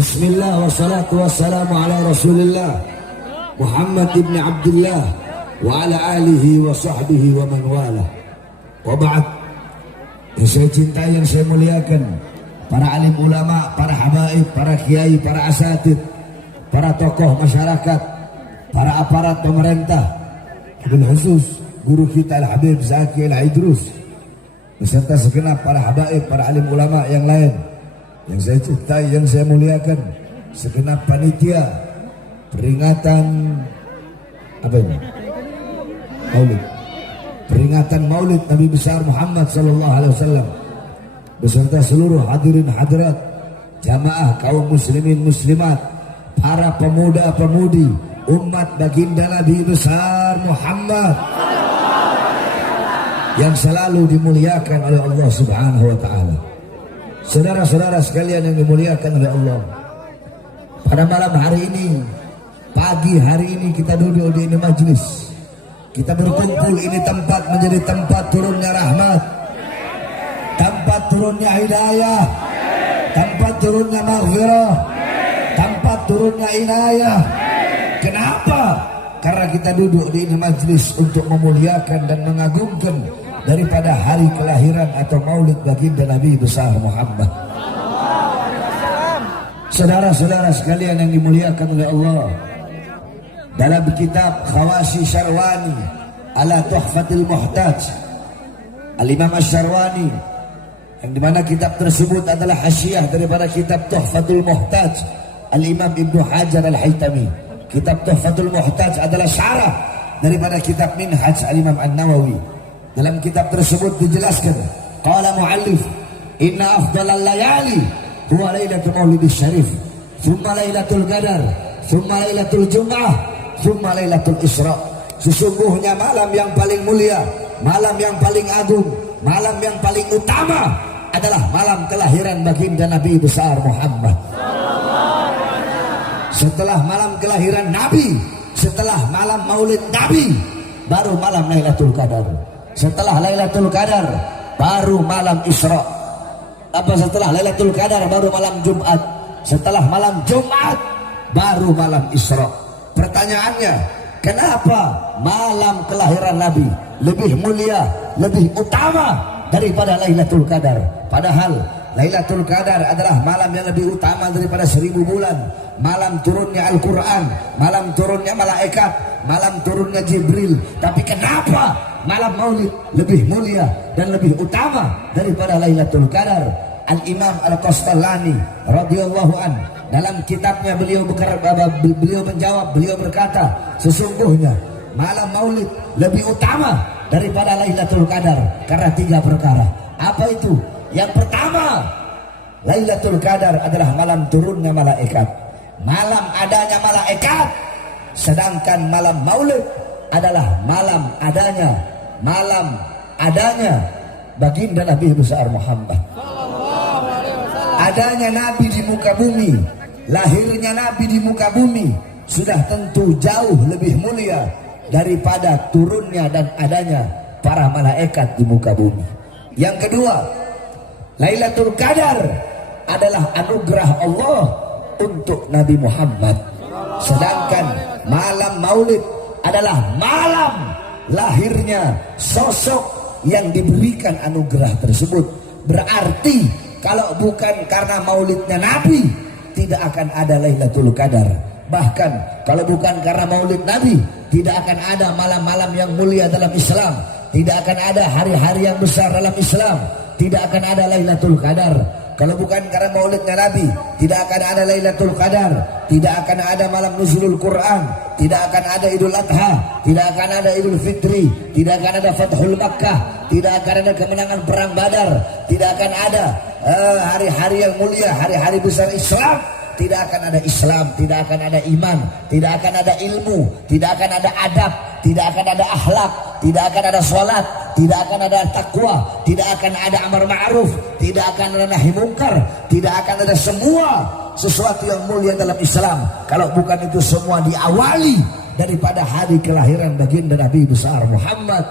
Bismillah wassalatu wassalamu ala Rasulillah Muhammad ibn Abdullah wa ala alihi wa sahbihi wa man wala. Wa ba'd. Yang saya cintai, yang saya muliakan, para alim ulama, para habaib, para kiai, para asatid, para tokoh masyarakat, para aparat pemerintah, bil khusus guru kita Al-Habib Zaki Al-Idrus, beserta segenap para habaib, para alim ulama yang lain yang saya cintai, yang saya muliakan, segenap panitia peringatan Maulid, peringatan Maulid Nabi besar Muhammad sallallahu alaihi wasallam, beserta seluruh hadirin hadirat, jamaah kaum muslimin muslimat, para pemuda pemudi umat baginda Nabi besar Muhammad yang selalu dimuliakan oleh Allah Subhanahu wa taala. Saudara-saudara sekalian yang dimuliakan oleh Allah, pada malam hari ini, pagi hari ini kita duduk di ini majlis, kita berkumpul. Ini tempat menjadi tempat turunnya rahmat, tempat turunnya hidayah, tempat turunnya maghfirah, tempat turunnya inayah. Kenapa? Karena kita duduk di ini majlis untuk memuliakan dan mengagungkan daripada hari kelahiran atau maulid baginda Nabi besar Muhammad. Saudara-saudara sekalian yang dimuliakan oleh Allah, dalam kitab Khawasi Syarwani ala Tuhfatil Muhtaj, Al-Imam Asy-Syarwani, yang dimana kitab tersebut adalah hasyiah daripada kitab Tuhfatul Muhtaj Al-Imam Ibnu Hajar Al-Haytami. Kitab Tuhfatul Muhtaj adalah syarah daripada kitab Minhaj Al-Imam An-Nawawi. Dalam kitab tersebut dijelaskan, qala muallif, inna afdalal layali huwa lailatul maulidis syarif, thumma lailatul qadar, thumma lailatul jum'ah, thumma lailatul isra. Sesungguhnya malam yang paling mulia, malam yang paling agung, malam yang paling utama adalah malam kelahiran baginda Nabi besar Muhammad. Setelah malam kelahiran Nabi, setelah malam maulid Nabi, baru malam Lailatul Qadar. Setelah Lailatul Qadar, baru malam Isra. Setelah Lailatul Qadar, baru malam Jumat. Setelah malam Jumat, baru malam Isra. Pertanyaannya, kenapa malam kelahiran Nabi lebih mulia, lebih utama daripada Lailatul Qadar? Padahal Lailatul Qadar adalah malam yang lebih utama daripada 1000 bulan. Malam turunnya Al-Quran, malam turunnya malaikat, malam turunnya Jibril. Tapi kenapa malam maulid lebih mulia dan lebih utama daripada Lailatul Qadar? Al-Imam Al-Qastallani radhiyallahu an, dalam kitabnya beliau menjawab, beliau berkata, sesungguhnya malam maulid lebih utama daripada Lailatul Qadar karena 3 perkara. Apa itu? Yang pertama, Lailatul Qadar adalah malam turunnya malaikat, malam adanya malaikat. Sedangkan malam maulid adalah malam adanya baginda Nabi besar Muhammad. Adanya Nabi di muka bumi, lahirnya Nabi di muka bumi sudah tentu jauh lebih mulia daripada turunnya dan adanya para malaikat di muka bumi. Yang kedua, Lailatul Qadar adalah anugerah Allah untuk Nabi Muhammad. Sedangkan malam maulid adalah malam lahirnya sosok yang diberikan anugerah tersebut. Berarti kalau bukan karena maulidnya Nabi, tidak akan ada Lailatul Qadar. Bahkan kalau bukan karena maulid Nabi, tidak akan ada malam-malam yang mulia dalam Islam, tidak akan ada hari-hari yang besar dalam Islam, tidak akan ada Lailatul Qadar. Kalau bukan karena maulidnya Nabi, tidak akan ada Lailatul Qadar, tidak akan ada malam nuzulul Quran, tidak akan ada Idul Adha, tidak akan ada Idul Fitri, tidak akan ada Fathul Makkah, tidak akan ada kemenangan perang Badar, tidak akan ada hari-hari yang mulia, hari-hari besar Islam. Tidak akan ada Islam, tidak akan ada iman, tidak akan ada ilmu, tidak akan ada adab, tidak akan ada akhlak, tidak akan ada sholat, tidak akan ada takwa, tidak akan ada amar ma'ruf, tidak akan ada nahi mungkar, tidak akan ada semua sesuatu yang mulia dalam Islam kalau bukan itu semua diawali daripada hari kelahiran baginda Nabi besar Muhammad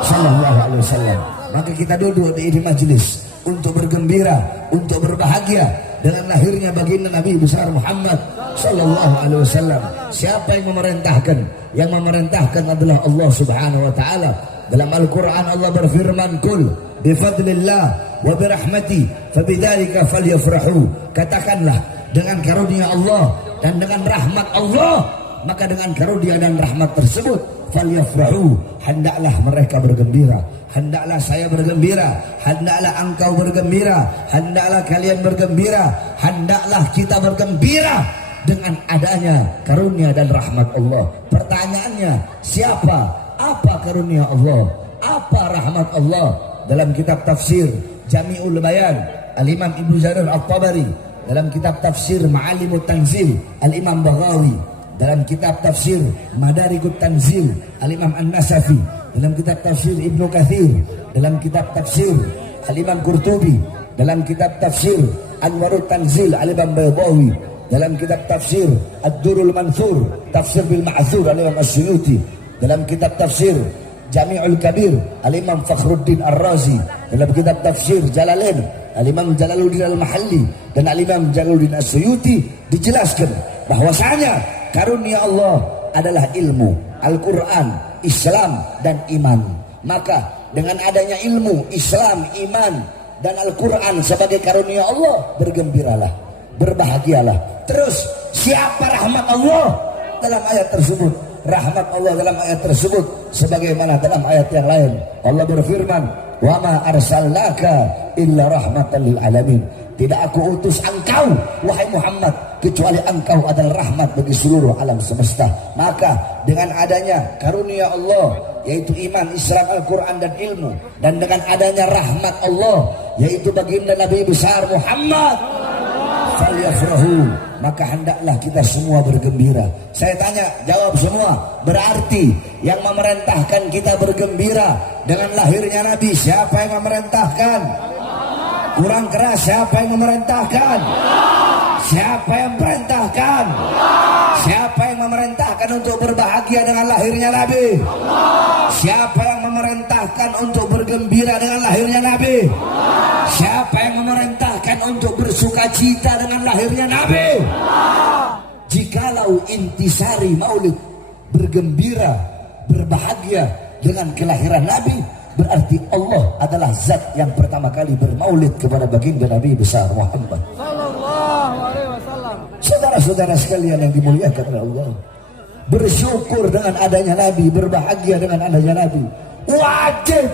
sallallahu alaihi wasallam. Maka kita duduk di ini majelis untuk bergembira, untuk berbahagia dengan lahirnya baginda Nabi besar Muhammad sallallahu alaihi wasallam. Siapa yang memerintahkan? Yang memerintahkan adalah Allah Subhanahu wa taala. Dalam Al-Qur'an Allah berfirman, "Qul bi fadlillah wa bi rahmati fabidzalika falyafrahu." Katakanlah, dengan karunia Allah dan dengan rahmat Allah, maka dengan karunia dan rahmat tersebut falyafrahu, hendaklah mereka bergembira. Hendaklah saya bergembira, hendaklah engkau bergembira, hendaklah kalian bergembira, hendaklah kita bergembira dengan adanya karunia dan rahmat Allah. Pertanyaannya, siapa? Apa karunia Allah? Apa rahmat Allah? Dalam kitab tafsir Jami'ul Bayan, Al-Imam Ibnu Jarir At-Tabari. Dalam kitab tafsir Ma'alimut Tanzil, Al-Imam Baghawi. Dalam kitab tafsir Madarikut Tanzil, Al-Imam An-Nasafi. Dalam kitab tafsir Ibnu Katsir. Dalam kitab tafsir Al-Imam Qurtubi. Dalam kitab tafsir Anwarut Tanzil, Al-Imam Baydawi. Dalam kitab tafsir Ad-Durul Mansur, Tafsir bil Ma'zur, Al-Imam As-Suyuti. Dalam kitab tafsir Jami'ul Kabir, Al-Imam Fakhruddin Ar-Razi. Dalam kitab tafsir Jalalain, Al-Imam Jalaluddin Al-Mahalli dan Al-Imam Jalaluddin As-Suyuti, dijelaskan bahwasanya karunia Allah adalah ilmu, Al-Quran, Islam dan iman. Maka dengan adanya ilmu, Islam, iman dan Al-Quran sebagai karunia Allah, bergembiralah, berbahagialah. Terus siapa rahmat Allah dalam ayat tersebut? Rahmat Allah dalam ayat tersebut sebagaimana dalam ayat yang lain Allah berfirman, "Wa ma arsalnaka illa rahmatan lil alamin." Tidak aku utus engkau wahai Muhammad kecuali engkau adalah rahmat bagi seluruh alam semesta. Maka dengan adanya karunia Allah yaitu iman, Islam, Al-Quran dan ilmu, dan dengan adanya rahmat Allah yaitu baginda Nabi besar Muhammad, falyafrahu, maka hendaklah kita semua bergembira. Saya tanya, jawab semua. Berarti yang memerintahkan kita bergembira dengan lahirnya Nabi, siapa yang memerintahkan? Kurang keras, siapa yang memerintahkan? Siapa yang memerintahkan? Siapa yang memerintahkan untuk berbahagia dengan lahirnya Nabi? Siapa yang memerintahkan untuk bergembira dengan lahirnya Nabi? Siapa yang memerintahkan untuk bersuka cita dengan lahirnya Nabi? Jikalau intisari maulid, bergembira, berbahagia dengan kelahiran Nabi, berarti Allah adalah zat yang pertama kali bermaulid kepada baginda Nabi besar Muhammad sallallahu alaihi wasallam. Saudara-saudara sekalian yang dimuliakan oleh Allah, bersyukur dengan adanya Nabi, berbahagia dengan adanya Nabi. Wajib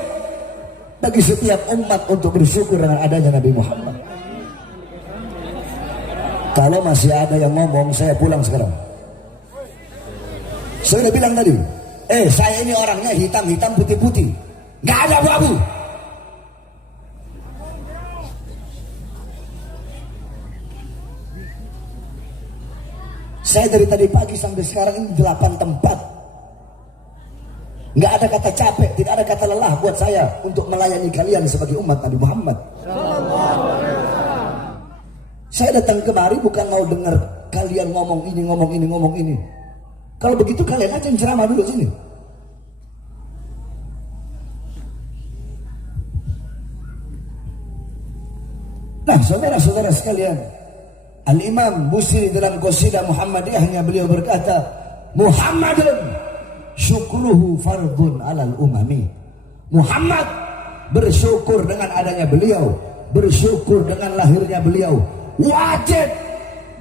bagi setiap umat untuk bersyukur dengan adanya Nabi Muhammad. Kalau masih ada yang ngomong, saya pulang sekarang. Saya udah bilang tadi, saya ini orangnya hitam-hitam, putih-putih, nggak ada abu-abu. Saya dari tadi pagi sampai sekarang ini 8 tempat. Nggak ada kata capek, tidak ada kata lelah buat saya untuk melayani kalian sebagai umat Nabi Muhammad. Saya datang kemari bukan mau dengar kalian ngomong ini, ngomong ini, ngomong ini. Kalau begitu kalian aja yang ceramah dulu sini. Nah, saudara-saudara sekalian, Al-Imam Busiri dalam Qasidah Muhammadiyahnya beliau berkata, Muhammadun syukruhu fardun alal umami. Muhammad bersyukur dengan adanya beliau, bersyukur dengan lahirnya beliau. Wajib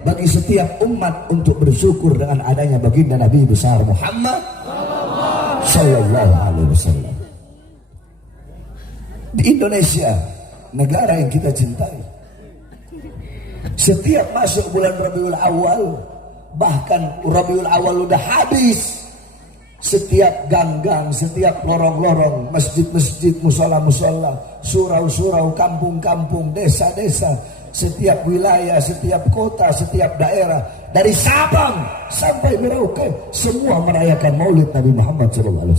bagi setiap umat untuk bersyukur dengan adanya baginda Nabi besar Muhammad sallallahu alaihi wasallam. Di Indonesia, negara yang kita cintai, setiap masuk bulan Rabiul Awal, bahkan Rabiul Awal udah habis, setiap gang-gang, setiap lorong-lorong, masjid-masjid, musola-musola, surau-surau, kampung-kampung, desa-desa, setiap wilayah, setiap kota, setiap daerah, dari Sabang sampai Merauke, semua merayakan Maulid Nabi Muhammad SAW.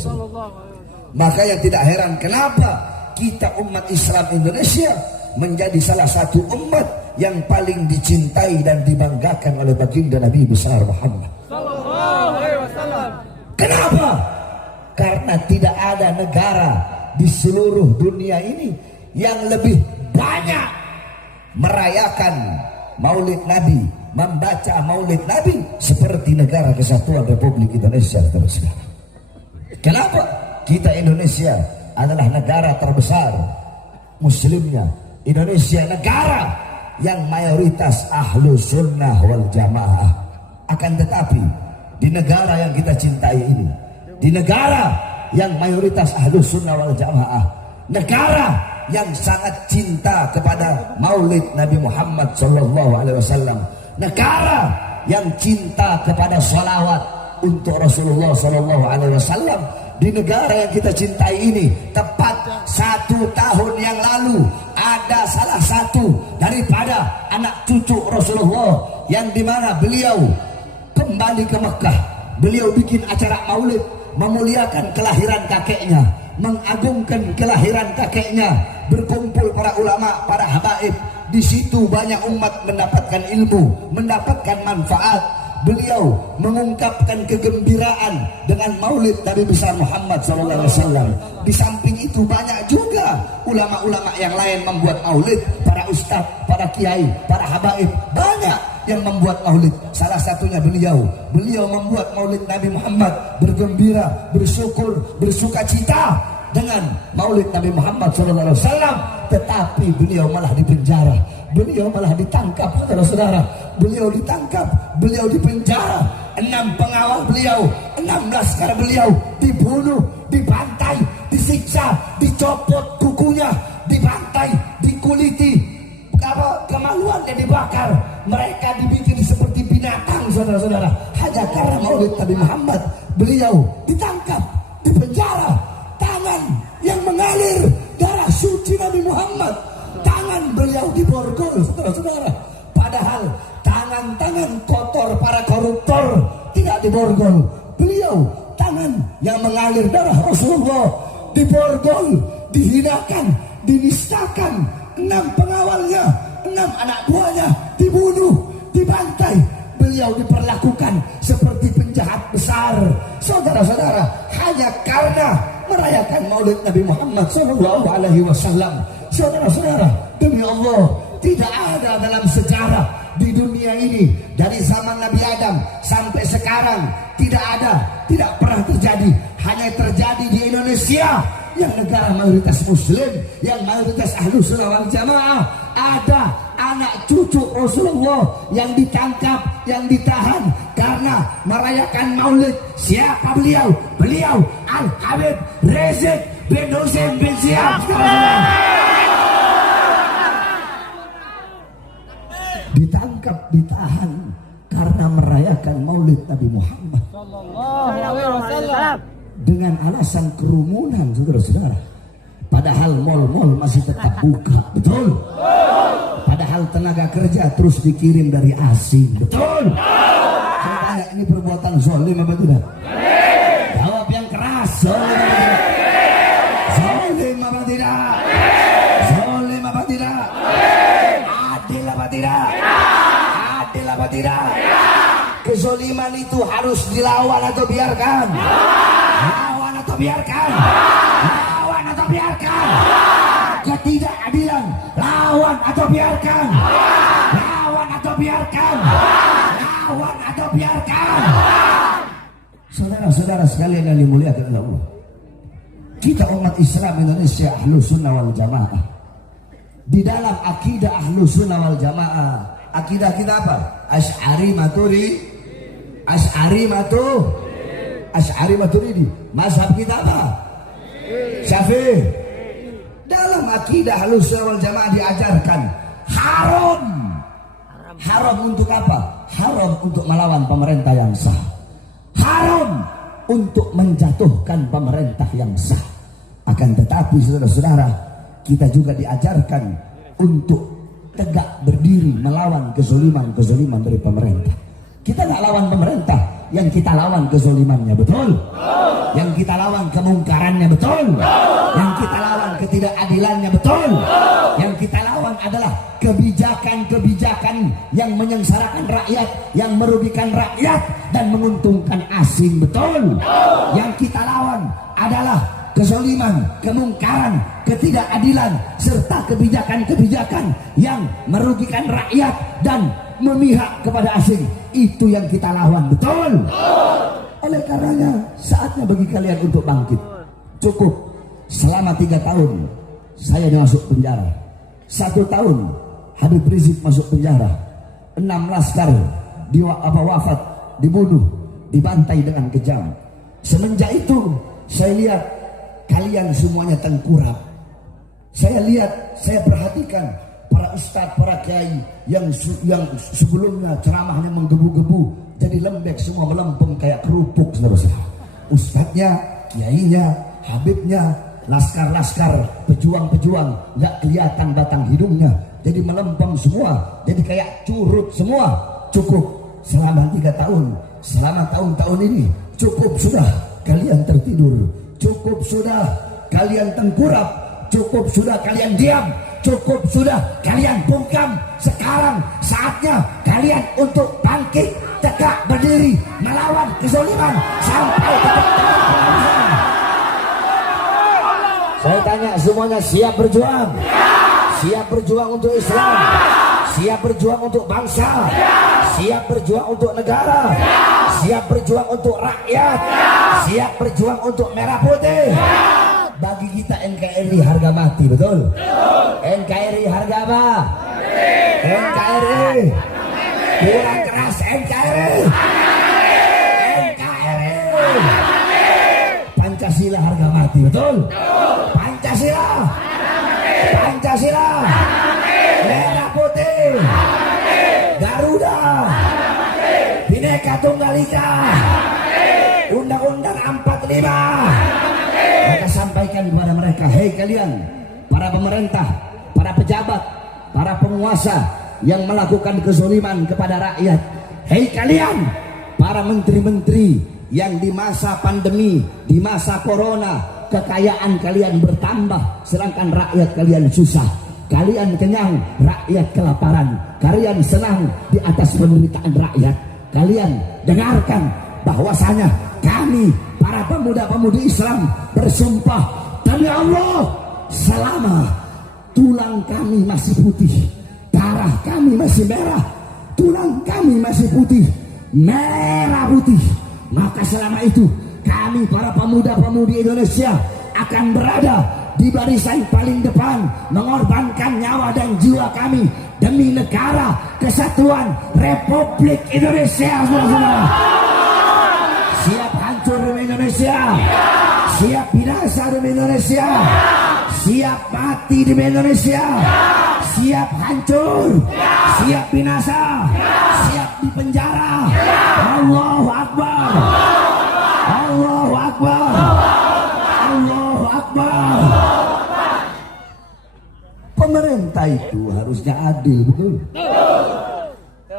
Maka yang tidak heran kenapa kita umat Islam Indonesia menjadi salah satu umat yang paling dicintai dan dibanggakan oleh baginda Nabi besar Muhammad. Kenapa? Karena tidak ada negara di seluruh dunia ini yang lebih banyak merayakan Maulid Nabi, membaca Maulid Nabi seperti negara kesatuan Republik Indonesia terus. Kenapa? Kita Indonesia adalah negara terbesar muslimnya. Indonesia negara yang mayoritas ahlu sunnah wal jamaah. Akan tetapi di negara yang kita cintai ini, di negara yang mayoritas ahlu sunnah wal jamaah, negara yang sangat cinta kepada Maulid Nabi Muhammad SAW, negara yang cinta kepada salawat untuk Rasulullah SAW, di negara yang kita cintai ini, tepat 1 tahun yang lalu ada salah satu daripada anak cucu Rasulullah yang dimana beliau kembali ke Mekah. Beliau bikin acara maulid, memuliakan kelahiran kakeknya, mengagungkan kelahiran kakeknya, berkumpul para ulama, para habaib. Di situ banyak umat mendapatkan ilmu, mendapatkan manfaat. Beliau mengungkapkan kegembiraan dengan maulid Nabi besar Muhammad SAW. Di samping itu banyak juga ulama-ulama yang lain membuat maulid, para ustadz, para kiai, para habaib, banyak yang membuat maulid. Salah satunya beliau membuat maulid Nabi Muhammad, bergembira, bersyukur, bersuka cita dengan maulid Nabi Muhammad SAW. Tetapi beliau malah dipenjara, beliau malah ditangkap, saudara-saudara. Beliau ditangkap, beliau dipenjara. 6 pengawal beliau, 6 laskar beliau dibunuh, dibantai, disiksa, dicopot kukunya, dibantai, dikuliti, kemaluannya dibakar. Mereka dibikin seperti binatang, saudara-saudara, hanya karena maulid Nabi Muhammad. Beliau ditangkap, dipenjara. Tangan yang mengalir darah suci Nabi Muhammad, tangan beliau diborgol, saudara-saudara. Padahal tangan-tangan kotor para koruptor tidak diborgol. Beliau tangan yang mengalir darah Rasulullah diborgol, dihinakan, dinistakan. 6 pengawalnya, 6 anak buahnya dibunuh, dibantai. Beliau diperlakukan seperti penjahat besar, saudara-saudara, hanya karena merayakan maulid Nabi Muhammad SAW. Saudara-saudara, demi Allah, tidak ada dalam sejarah di dunia ini dari zaman Nabi Adam sampai sekarang, tidak pernah terjadi. Hanya terjadi di Indonesia yang negara mayoritas muslim, yang mayoritas ahlu sunnah wal jamaah. Ada anak cucu Rasulullah yang ditangkap, yang ditahan karena merayakan maulid. Siapa beliau? Beliau Al-Habib Rizik bin Husain bin Syihab. Ditangkap, ditahan karena merayakan maulid Nabi Muhammad dengan alasan kerumunan, saudara-saudara. Padahal mal-mal masih tetap buka, betul? Padahal tenaga kerja terus dikirim dari asing, betul? Saya tanya, ini perbuatan zalim apa tidak? Jawab yang keras, zalim apa tidak? Zalim apa tidak? Adil apa tidak? Adil apa tidak? Kezaliman itu harus dilawan atau biarkan? Lawan atau biarkan? Lawan atau biarkan? Ketidakadilan, lawan atau biarkan? Lawan atau biarkan? Lawan atau biarkan? Saudara-saudara sekalian yang dimuliakan oleh Allah, kita umat Islam Indonesia ahlu sunnah wal jamaah, di dalam akidah ahlu sunnah wal jamaah, akidah kita apa? Asy'ari Maturidi. Mazhab kita apa? Syafi'i. Dalam akidah Ahlus Sunnah wal Jamaah diajarkan haram untuk apa? Haram untuk melawan pemerintah yang sah, haram untuk menjatuhkan pemerintah yang sah. Akan tetapi saudara-saudara, kita juga diajarkan untuk tegak berdiri melawan kezaliman dari pemerintah. Kita nggak lawan pemerintah, yang kita lawan kezalimannya, betul? Yang kita lawan kemungkarannya, betul? Yang kita lawan ketidakadilannya, betul? Yang kita lawan adalah kebijakan-kebijakan yang menyengsarakan rakyat, yang merugikan rakyat dan menguntungkan asing, betul? Yang kita lawan adalah kezaliman, kemungkaran, ketidakadilan, serta kebijakan-kebijakan yang merugikan rakyat dan memihak kepada asing. Itu yang kita lawan, betul? Oleh karenanya saatnya bagi kalian untuk bangkit. Cukup selama 3 tahun saya masuk penjara, 1 tahun Habib Rizik masuk penjara, 6 laskar wafat, dibunuh, dibantai dengan kejam. Semenjak itu saya lihat kalian semuanya tengkurap. Saya lihat, saya perhatikan para ustadz, para kiai yang sebelumnya ceramahnya menggebu-gebu jadi lembek, semua melempem kayak kerupuk, saudara-saudara. Ustadznya, kiainya, habibnya, laskar-laskar, pejuang-pejuang, nggak kelihatan batang hidungnya, jadi melempem semua, jadi kayak curut semua. Cukup selama 3 tahun, selama tahun-tahun ini, cukup sudah kalian tertidur, cukup sudah kalian tengkurap, cukup sudah kalian diam, cukup sudah kalian bungkam. Sekarang saatnya kalian untuk bangkit, tegak berdiri, melawan kezaliman sampai titik penghabisan. Saya tanya semuanya, siap berjuang? Siap berjuang untuk Islam? Siap berjuang untuk bangsa? Siap berjuang untuk negara? Siap berjuang untuk rakyat? Siap berjuang untuk merah putih? Bagi kita NKRI harga mati, betul? NKRI harga apa? NKRI. Kurang keras, NKRI. NKRI. Pancasila harga mati, betul? Pancasila. Pancasila. Merah putih. Garuda. Bhinneka Tunggal Ika. Undang-Undang 45. Maka sampaikan kepada mereka, hei kalian, para pemerintah, para pejabat, para penguasa yang melakukan kezaliman kepada rakyat. Hei kalian, para menteri-menteri yang di masa pandemi, di masa corona, kekayaan kalian bertambah sedangkan rakyat kalian susah. Kalian kenyang, rakyat kelaparan. Kalian senang di atas penderitaan rakyat. Kalian dengarkan bahwasanya kami para pemuda-pemudi Islam bersumpah demi Allah, selama tulang kami masih putih, darah kami masih merah, tulang kami masih putih, merah putih, maka selama itu kami para pemuda-pemudi Indonesia akan berada di barisan paling depan, mengorbankan nyawa dan jiwa kami demi negara kesatuan Republik Indonesia. Saudara-saudara, siap hancur demi Indonesia, siap binasa demi Indonesia, siap mati demi Indonesia, siap hancur, siap binasa, siap di penjara. Allahu Akbar, Allahu Akbar, Allahu Akbar. Pemerintah itu harusnya adil, betul?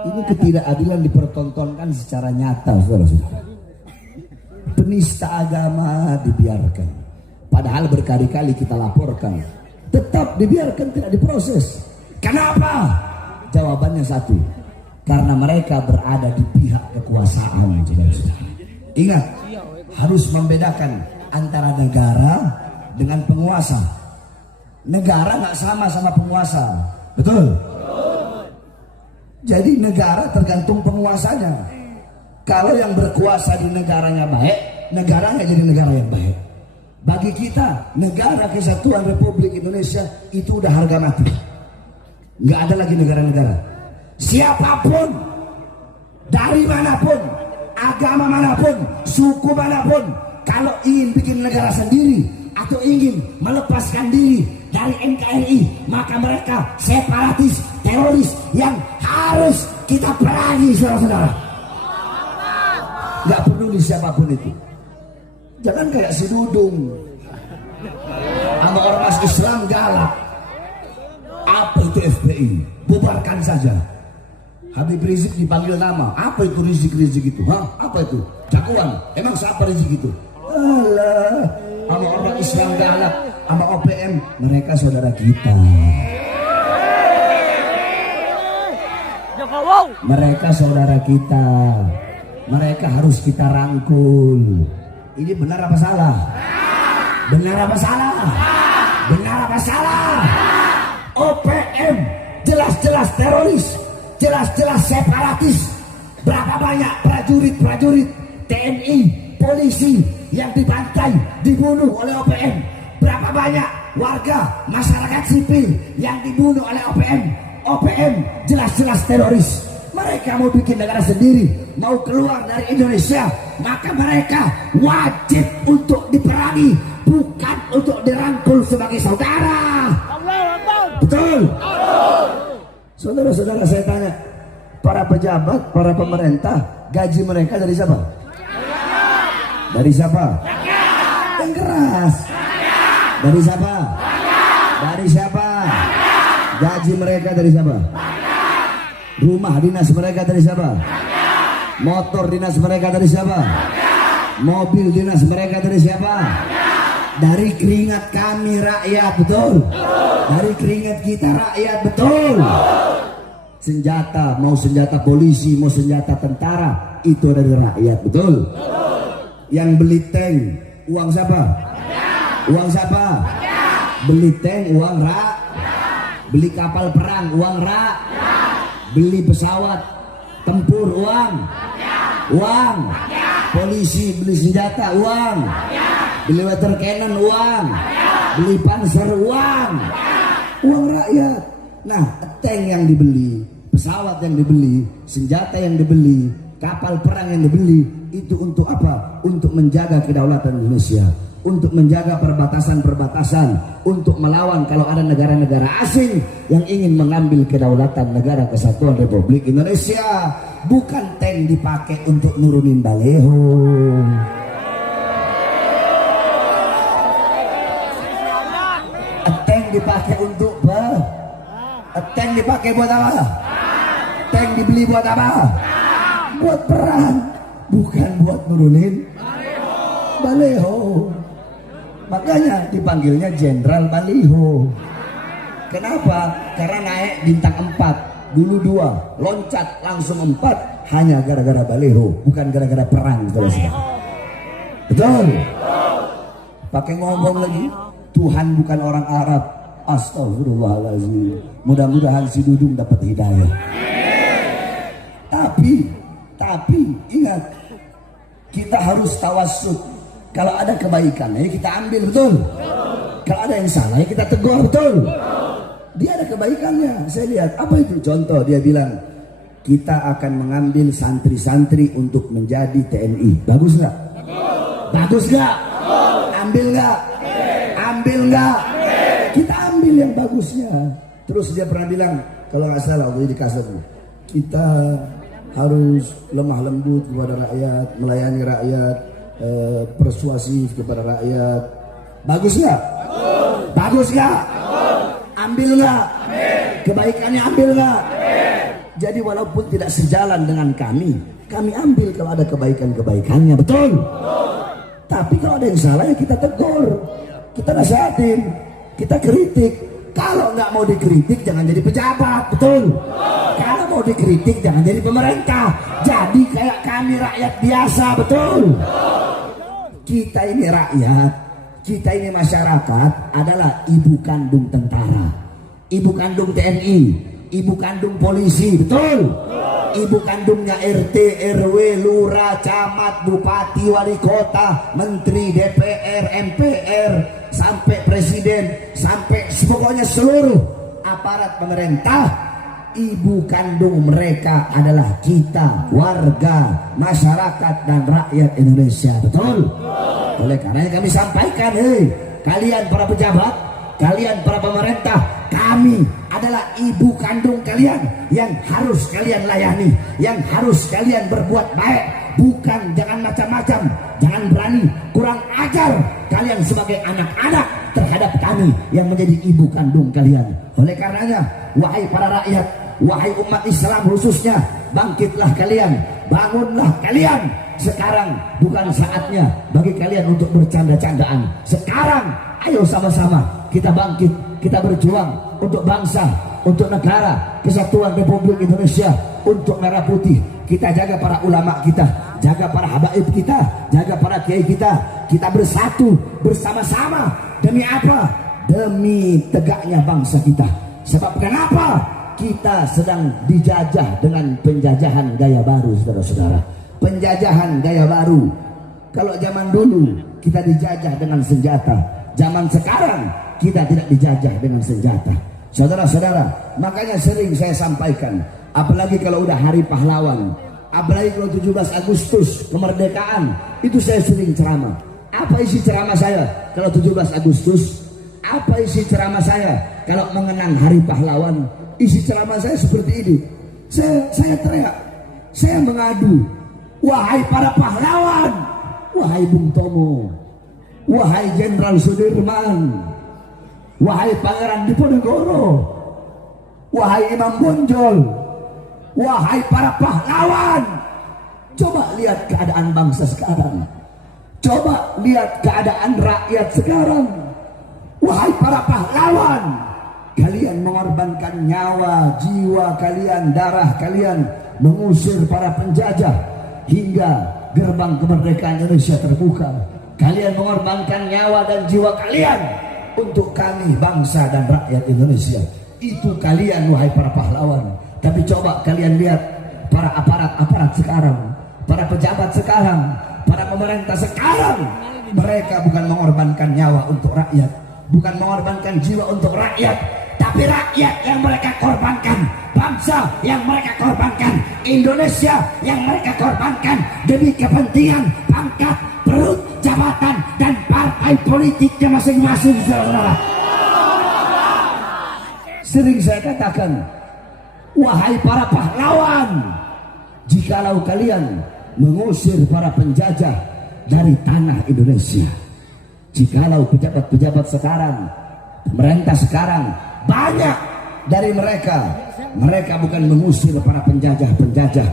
Ini ketidakadilan dipertontonkan secara nyata, saudara-saudara. Penista agama dibiarkan, padahal berkali-kali kita laporkan, tetap dibiarkan, tidak diproses. Kenapa? Jawabannya satu, karena mereka berada di pihak kekuasaan. Ingat, harus membedakan antara negara dengan penguasa. Negara nggak sama penguasa, betul? Jadi negara tergantung penguasanya. Kalau yang berkuasa di negaranya baik, negaranya jadi negara yang baik. Bagi kita, negara kesatuan Republik Indonesia itu udah harga mati. Nggak ada lagi negara-negara. Siapapun, dari manapun, agama manapun, suku manapun, kalau ingin bikin negara sendiri atau ingin melepaskan diri dari NKRI, maka mereka separatis, teroris yang harus kita perangi, saudara-saudara. Gak peduli siapapun itu. Jangan kayak si Dudung sama ormas Islam galak. Apa itu FPI? Bubarkan saja. Habib Rizik dipanggil nama. Apa itu Rizik itu? Hah? Apa itu? Jagoan. Emang siapa Rizik itu? Alah, sama ormas Islam galak, sama OPM, mereka saudara kita. Mereka saudara kita. Mereka harus kita rangkul. Ini benar apa salah? Benar apa salah? Benar apa salah? OPM jelas-jelas teroris, jelas-jelas separatis. Berapa banyak prajurit-prajurit TNI, polisi yang dibantai, dibunuh oleh OPM? Berapa banyak warga masyarakat sipil yang dibunuh oleh OPM? OPM jelas-jelas teroris. Mereka mau bikin negara sendiri, mau keluar dari Indonesia, maka mereka wajib untuk diperangi, bukan untuk dirangkul sebagai saudara. Betul? Saudara-saudara, saya tanya, para pejabat, para pemerintah, gaji mereka dari siapa? Dari siapa? Yang keras. Dari siapa? Dari siapa? Gaji mereka dari siapa? Rumah dinas mereka dari siapa? Motor dinas mereka dari siapa? Mobil dinas mereka dari siapa? Dari keringat kami rakyat, betul? Dari keringat kita rakyat, betul? Senjata, mau senjata polisi, mau senjata tentara, itu dari rakyat, betul? Yang beli tank, uang siapa? Uang siapa? Beli tank, uang rakyat. Beli kapal perang, uang rakyat. Beli pesawat tempur, uang. Uang. Polisi beli senjata, uang. Beli water cannon, uang. Beli panser, uang. Uang rakyat. Nah, tank yang dibeli, pesawat yang dibeli, senjata yang dibeli, kapal perang yang dibeli, itu untuk apa? Untuk menjaga kedaulatan Indonesia, untuk menjaga perbatasan-perbatasan, untuk melawan kalau ada negara-negara asing yang ingin mengambil kedaulatan negara kesatuan Republik Indonesia. Bukan tank dipakai untuk nurunin baleho. Tank dipakai untuk apa? Tank dipakai buat apa? Tank dibeli buat apa? Buat perang, bukan buat nurunin baleho. Makanya dipanggilnya Jenderal Baliho. Kenapa? Karena naik bintang 4, dulu 2, loncat langsung 4, hanya gara-gara baliho, bukan gara-gara perang. Betul? Pakai ngomong lagi, Tuhan bukan orang Arab. Astagfirullahaladzim. Mudah-mudahan si Dudung dapat hidayah. Tapi ingat, kita harus tawassut. Kalau ada kebaikan, ya kita ambil, betul? Kalau ada yang salah, ya kita tegur, betul? Dia ada kebaikannya. Saya lihat, apa itu? Contoh, dia bilang, kita akan mengambil santri-santri untuk menjadi TNI. Bagus nggak? Bagus nggak? Ambil nggak? Ambil nggak? Kita ambil yang bagusnya. Terus dia pernah bilang, kalau nggak salah, waktu di kasar, kita harus lemah lembut kepada rakyat, melayani rakyat, persuasif kepada rakyat. Bagus nggak? Bagus nggak? Ambil nggak? Kebaikannya ambil nggak? Jadi walaupun tidak sejalan dengan kami ambil kalau ada kebaikannya, betul? Tapi kalau ada yang salah, ya kita tegur, kita nasihatin, kita kritik. Kalau nggak mau dikritik, jangan jadi pejabat, betul? Kalau mau dikritik, jangan jadi pemerintah. Jadi kayak kami rakyat biasa, betul? Kita ini rakyat, kita ini masyarakat adalah ibu kandung tentara, ibu kandung TNI, ibu kandung polisi, betul? Ibu kandungnya RT, RW, lurah, camat, bupati, wali kota, menteri, DPR, MPR, sampai presiden, sampai pokoknya seluruh aparat pemerintah. Ibu kandung mereka adalah kita, warga, masyarakat dan rakyat Indonesia, betul? Oleh karena kami sampaikan, hei kalian para pejabat, kalian para pemerintah, kami adalah ibu kandung kalian yang harus kalian layani, yang harus kalian berbuat baik. Bukan, jangan macam-macam, jangan berani kurang ajar kalian sebagai anak-anak terhadap kami yang menjadi ibu kandung kalian. Oleh karenanya, wahai para rakyat, wahai umat Islam khususnya, bangkitlah kalian, bangunlah kalian. Sekarang bukan saatnya bagi kalian untuk bercanda-candaan. Sekarang ayo sama-sama kita bangkit, kita berjuang untuk bangsa, untuk negara kesatuan Republik Indonesia. untuk merah putih. Kita jaga para ulama kita, jaga para habaib kita, jaga para kiai kita. Kita bersatu bersama-sama demi apa? Demi tegaknya bangsa kita. Sebab kenapa? Kita sedang dijajah dengan penjajahan gaya baru, saudara-saudara. Penjajahan gaya baru. Kalau zaman dulu kita dijajah dengan senjata, zaman sekarang kita tidak dijajah dengan senjata. Saudara-saudara, makanya sering saya sampaikan, apalagi kalau udah hari pahlawan, apalagi kalau 17 Agustus kemerdekaan, itu saya sering ceramah. Apa isi ceramah saya kalau 17 Agustus? Apa isi ceramah saya kalau mengenang hari pahlawan? Isi ceramah saya seperti ini. Saya teriak, saya mengadu, wahai para pahlawan, wahai Bung Tomo, wahai Jenderal Sudirman, wahai Pangeran Diponegoro, wahai Imam Bonjol, wahai para pahlawan. Coba lihat keadaan bangsa sekarang, coba lihat keadaan rakyat sekarang. Wahai para pahlawan, kalian mengorbankan nyawa, jiwa kalian, darah kalian, mengusir para penjajah hingga gerbang kemerdekaan Indonesia terbuka. Kalian mengorbankan nyawa dan jiwa kalian untuk kami, bangsa dan rakyat Indonesia. Itu kalian, wahai para pahlawan. Tapi coba kalian lihat para aparat sekarang, para pejabat sekarang, para pemerintah sekarang. Mereka bukan mengorbankan nyawa untuk rakyat, bukan mengorbankan jiwa untuk rakyat, tapi rakyat yang mereka korbankan, bangsa yang mereka korbankan, Indonesia yang mereka korbankan demi kepentingan pangkat, perut, jabatan, dan partai politiknya masing-masing. Saudara, sering saya katakan, wahai para pahlawan, jikalau kalian mengusir para penjajah dari tanah Indonesia, jikalau pejabat-pejabat sekarang, pemerintah sekarang, banyak dari mereka bukan mengusir para penjajah-penjajah,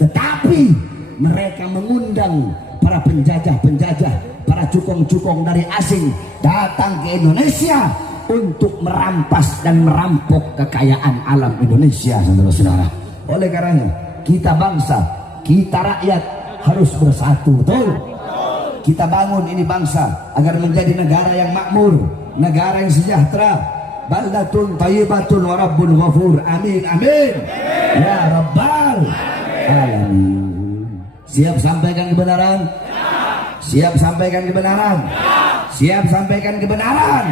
tetapi mereka mengundang para penjajah-penjajah, para cukong-cukong dari asing datang ke Indonesia untuk merampas dan merampok kekayaan alam Indonesia, saudara-saudara. Oleh karenanya, kita bangsa, kita rakyat harus bersatu, betul? Kita bangun ini bangsa agar menjadi negara yang makmur, negara yang sejahtera. Baldatun thayyibatun wa rabbun ghafur. Amin, amin. Ya Rabbal alamin. Siap sampaikan kebenaran? Siap sampaikan kebenaran? Siap sampaikan kebenaran?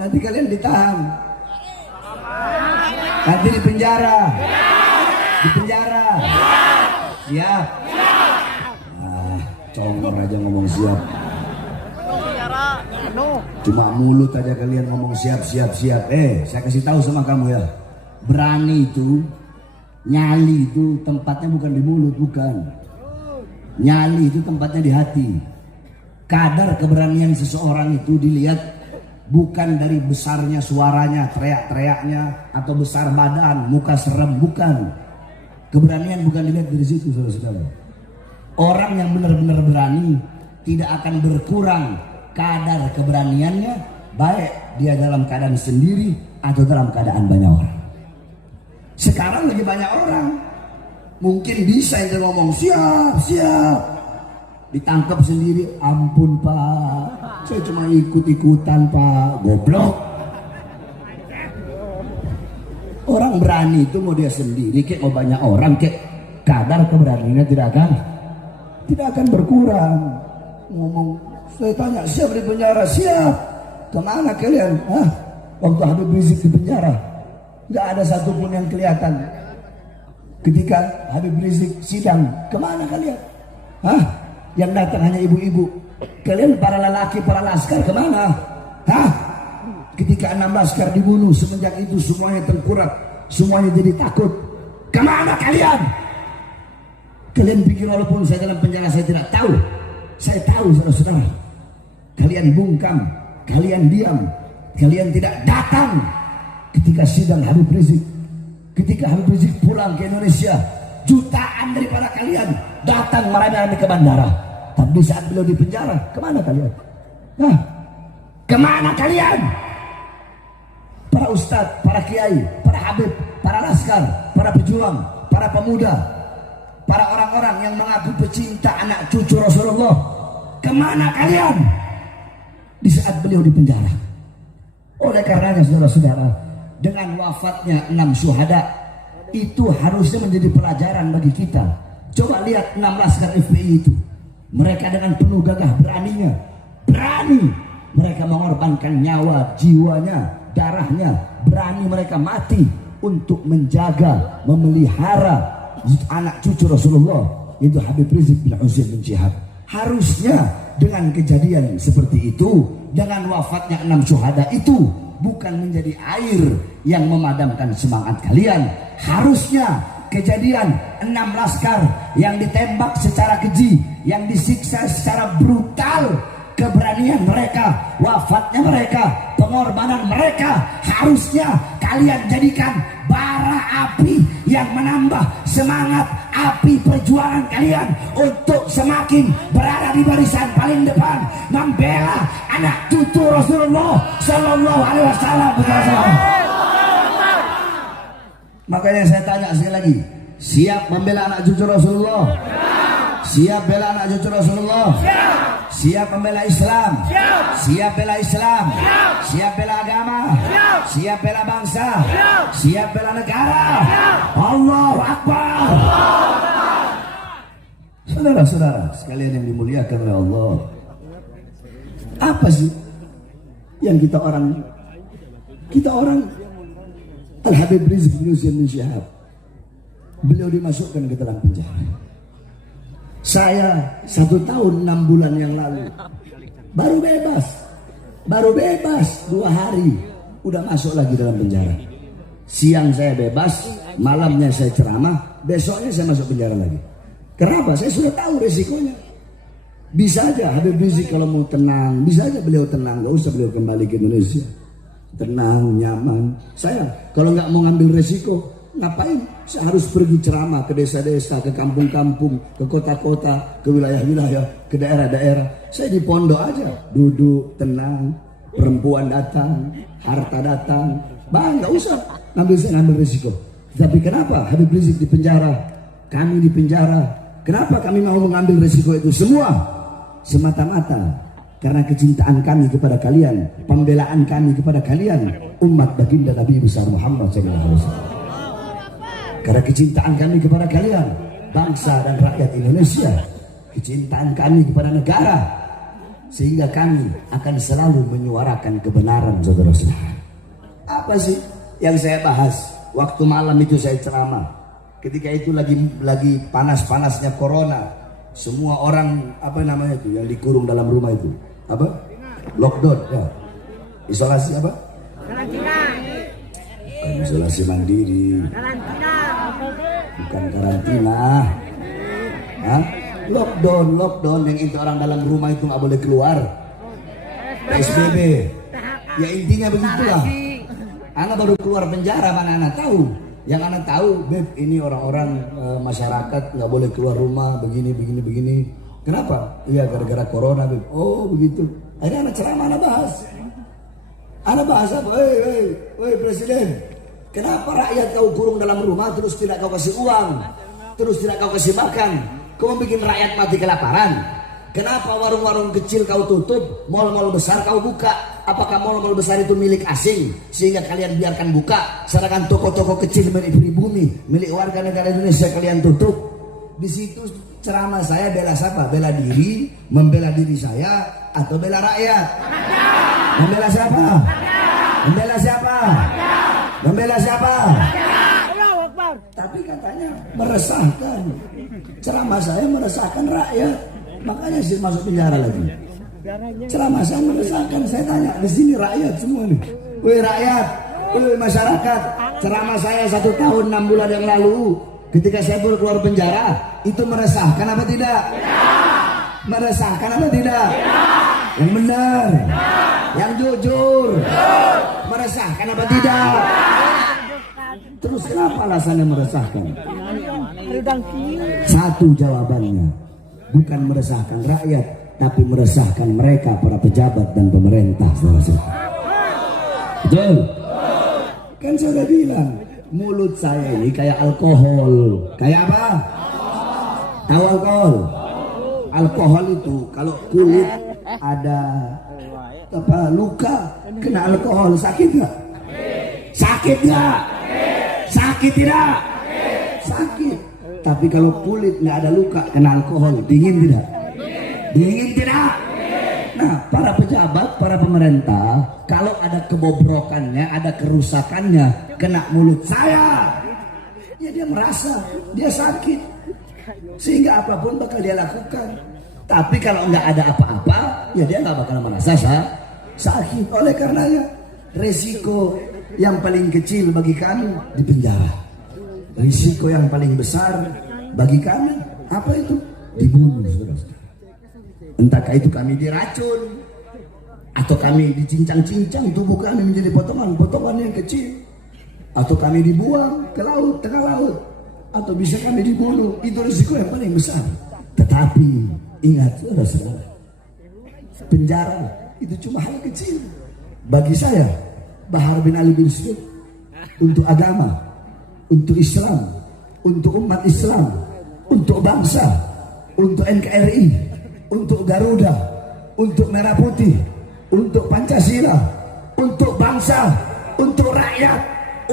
Nanti kalian ditahan, nanti di penjara. Di penjara. Siap. Congor aja ngomong siap. Cuma mulut aja kalian ngomong siap. Saya kasih tahu sama kamu ya, berani itu, nyali itu tempatnya bukan di mulut, bukan. Nyali itu tempatnya di hati. Kadar keberanian seseorang itu dilihat bukan dari besarnya suaranya, teriak-teriaknya, atau besar badan, muka serem, bukan. Keberanian bukan dilihat dari situ, saudara-saudara. Orang yang benar-benar berani tidak akan berkurang kadar keberaniannya, baik dia dalam keadaan sendiri atau dalam keadaan banyak orang. Sekarang lagi banyak orang mungkin bisa itu ngomong siap, ditangkap sendiri, ampun Pak, saya cuma ikut-ikutan Pak, goblok. Orang berani itu mau dia sendiri kek mau banyak orang kek, kadar keberaniannya tidak akan berkurang. Ngomong, saya tanya, siap di penjara? Siap. Kemana kalian? Waktu Habib Rizik di penjara, nggak ada satupun yang kelihatan. Ketika Habib Rizik sidang, kemana kalian? Yang datang hanya ibu-ibu. Kalian para lelaki, para laskar kemana? Ketika 6 laskar dibunuh, semenjak itu semuanya tengkurap, semuanya jadi takut. Kemana kalian? Kalian pikir walaupun saya dalam penjara saya tidak tahu? Saya tahu, saudara-saudara. Kalian bungkam, kalian diam, kalian tidak datang ketika sidang Habib Rizik. Ketika Habib Rizik pulang ke Indonesia, jutaan daripada kalian datang meramai-ramai ke bandara. Tapi saat beliau di penjara, kemana kalian? Kemana kalian? Para ustadz, para kiai, para habib, para laskar, para pejuang, para para pemuda, para orang-orang yang mengaku pecinta anak cucu Rasulullah, kemana kalian di saat beliau di penjara? Oleh karenanya saudara-saudara, dengan wafatnya 6 syuhada itu harusnya menjadi pelajaran bagi kita. Coba lihat 6 laskar FPI itu, mereka dengan penuh gagah beraninya, berani mereka mengorbankan nyawa, jiwanya, darahnya, berani mereka mati untuk menjaga, memelihara anak cucu Rasulullah, yaitu Habib Rizik bin Husain bin Syihab. Harusnya dengan kejadian seperti itu, dengan wafatnya 6 syuhada itu, bukan menjadi air yang memadamkan semangat kalian. Harusnya kejadian 6 laskar yang ditembak secara keji, yang disiksa secara brutal, keberanian mereka, wafatnya mereka, pengorbanan mereka, harusnya kalian jadikan bara api yang menambah semangat api perjuangan kalian untuk semakin berada di barisan paling depan membela anak cucu Rasulullah Sallallahu Alaihi Wasallam. Makanya saya tanya sekali lagi, siap membela anak cucu Rasulullah? Siap bela anak cucu Rasulullah? Siap membela Islam? Siap bela Islam? Siap bela agama? Siap bela bangsa? Siap bela negara? Allahu Akbar. Saudara-saudara sekalian yang dimuliakan oleh Allah, apa sih yang kita orang Al-Habib Rizik bin Husain bin Syihab, beliau dimasukkan ke dalam penjara. Saya 1 tahun 6 bulan yang lalu baru bebas 2 hari udah masuk lagi dalam penjara. Siang saya bebas, malamnya saya ceramah, besoknya saya masuk penjara lagi. Kenapa? Saya sudah tahu resikonya. Bisa aja Habib Rizik kalau mau tenang, bisa aja beliau tenang, gak usah beliau kembali ke Indonesia, tenang, nyaman. Saya kalau nggak mau ngambil resiko, ngapain? Saya harus pergi ceramah ke desa-desa, ke kampung-kampung, ke kota-kota, ke wilayah-wilayah, ke daerah-daerah. Saya di pondok aja, duduk tenang, perempuan datang, harta datang, bang, nggak usah ngambil resiko. Tapi kenapa Habib Rizik di penjara, kami di penjara? Kenapa kami mau mengambil resiko itu semua? Semata-mata karena kecintaan kami kepada kalian, pembelaan kami kepada kalian, umat baginda Nabi besar Muhammad SAW. Karena kecintaan kami kepada kalian, bangsa dan rakyat Indonesia, kecintaan kami kepada negara, sehingga kami akan selalu menyuarakan kebenaran, saudara-saudara. Apa sih yang saya bahas waktu malam itu saya ceramah? Ketika itu lagi panas-panasnya corona, semua orang apa namanya itu yang dikurung dalam rumah itu apa? Lockdown, ya. Isolasi apa? Karantina. Bukan isolasi mandiri. Bukan karantina. Hah? Lockdown yang itu orang dalam rumah itu nggak boleh keluar. PSBB. Ya intinya begitulah. Anak baru keluar penjara, mana anak tahu? Yang anak tahu, Beb, ini orang-orang masyarakat nggak boleh keluar rumah, begini. Kenapa? Iya gara-gara corona, Beb. Oh begitu. Akhirnya anak ceramah, anak bahas. Anak bahas apa? Hei Presiden, kenapa rakyat kau kurung dalam rumah terus tidak kau kasih uang, terus tidak kau kasih makan? Kau membuat rakyat mati kelaparan. Kenapa warung-warung kecil kau tutup, mal-mal besar kau buka? Apakah mal-mal besar itu milik asing sehingga kalian biarkan buka, sedangkan toko-toko kecil milik pribumi, milik warga negara Indonesia kalian tutup? Di situ ceramah saya bela siapa? Bela diri, membela diri saya atau bela rakyat? Membela siapa? Membela siapa? Membela siapa? Tapi katanya meresahkan. Ceramah saya meresahkan rakyat, makanya saya masuk penjara lagi. Ceramah saya meresahkan. Saya tanya di sini rakyat semua nih. Woi rakyat, woi masyarakat. Ceramah saya 1 tahun 6 bulan yang lalu, ketika saya baru keluar penjara, itu meresahkan apa tidak? Meresahkan apa tidak? Yang benar, yang jujur, meresahkan apa tidak? Terus kenapa alasannya meresahkan? Satu jawabannya, bukan meresahkan rakyat, tapi meresahkan mereka, para pejabat dan pemerintah. Betul? Kan saya sudah bilang, Mulut saya ini kayak alkohol. Kayak apa? Tahu alkohol? Alkohol itu kalau kulit ada apa luka kena alkohol sakit nggak? Sakit nggak? Sakit tidak? Sakit. Tapi kalau kulit nggak ada luka kena alkohol dingin tidak? Dingin tidak? Nah, para pejabat, para pemerintah, kalau ada kebobrokannya, ada kerusakannya, kena mulut saya, ya dia merasa dia sakit, sehingga apapun bakal dia lakukan. Tapi kalau nggak ada apa-apa, ya dia nggak bakal merasa sakit. Oleh karenanya, resiko yang paling kecil bagi kami di penjara. Risiko yang paling besar bagi kami apa itu? Dibunuh, saudara. Entahkah itu kami diracun atau kami dicincang-cincang tubuh kami menjadi potongan-potongan yang kecil, atau kami dibuang ke laut, tengah laut, atau bisa kami dibunuh. Itu risiko yang paling besar. Tetapi ingat saudara-saudara, penjara itu cuma hal kecil bagi saya, Bahar bin Ali bin Smith, untuk agama, untuk Islam, untuk umat Islam, untuk bangsa, untuk NKRI, untuk Garuda, untuk Merah Putih, untuk Pancasila, untuk bangsa, untuk rakyat,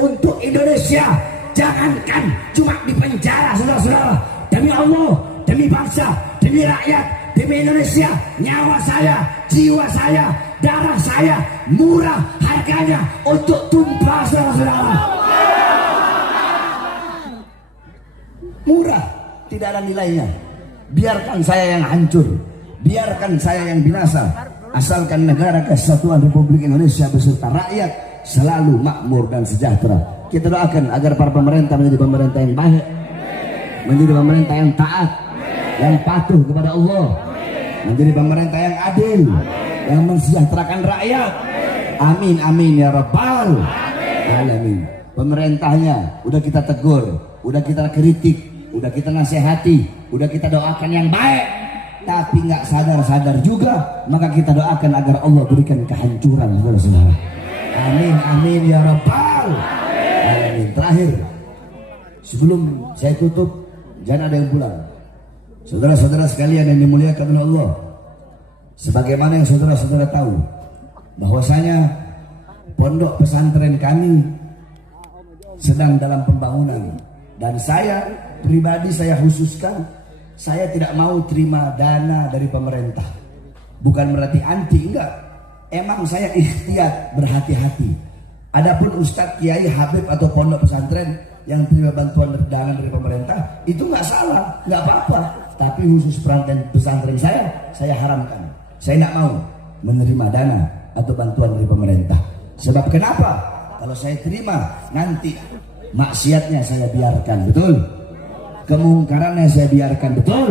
untuk Indonesia. Jangankan cuma di penjara, saudara-saudara, demi Allah, demi bangsa, demi rakyat, demi Indonesia, nyawa saya, jiwa saya, darah saya murah harganya untuk tumpah, saudara-saudara. Murah, tidak ada nilainya. Biarkan saya yang hancur, biarkan saya yang binasa, asalkan negara kesatuan Republik Indonesia beserta rakyat selalu makmur dan sejahtera. Kita doakan agar para pemerintah menjadi pemerintah yang baik, menjadi pemerintah yang taat, yang patuh kepada Allah, menjadi pemerintah yang adil, yang mensejahterakan rakyat. Amin amin ya rabbal alamin. Pemerintahnya udah kita tegur, udah kita kritik, udah kita nasihati, udah kita doakan yang baik, tapi nggak sadar-sadar juga, maka kita doakan agar Allah berikan kehancuran, saudara-saudara. Amin amin ya rabbal alamin. Terakhir, sebelum saya tutup, jangan ada yang pulang. Saudara-saudara sekalian yang dimuliakan oleh Allah, sebagaimana yang saudara-saudara tahu, bahwasanya pondok pesantren kami sedang dalam pembangunan, dan saya pribadi, saya khususkan, saya tidak mau terima dana dari pemerintah. Bukan berarti anti, enggak. Emang saya ikhtiar, berhati-hati. Adapun Ustadz, Kiai, Habib atau pondok pesantren yang terima bantuan dana dari pemerintah, itu nggak salah, nggak apa-apa. Tapi khusus pesantren saya haramkan. Saya nggak mau menerima dana atau bantuan dari pemerintah. Sebab kenapa? Kalau saya terima, nanti maksiatnya saya biarkan, betul? Kemungkarannya saya biarkan, betul?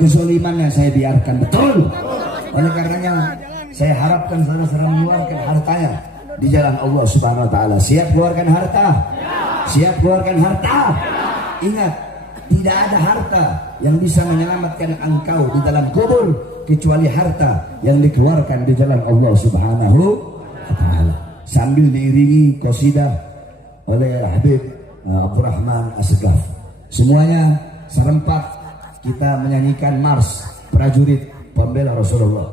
Kezolimannya saya biarkan, betul? Oleh karenanya, saya harapkan saudara-saudara mengeluarkan hartanya di jalan Allah Subhanahu Wa Taala. Siap keluarkan harta? Siap keluarkan harta? Ingat, tidak ada harta yang bisa menyelamatkan engkau di dalam kubur kecuali harta yang dikeluarkan di jalan Allah Subhanahu Wa Taala. Sambil diiringi qasidah oleh Habib Abdurrahman Assegaf. Semuanya serempak kita menyanyikan mars prajurit pembela Rasulullah.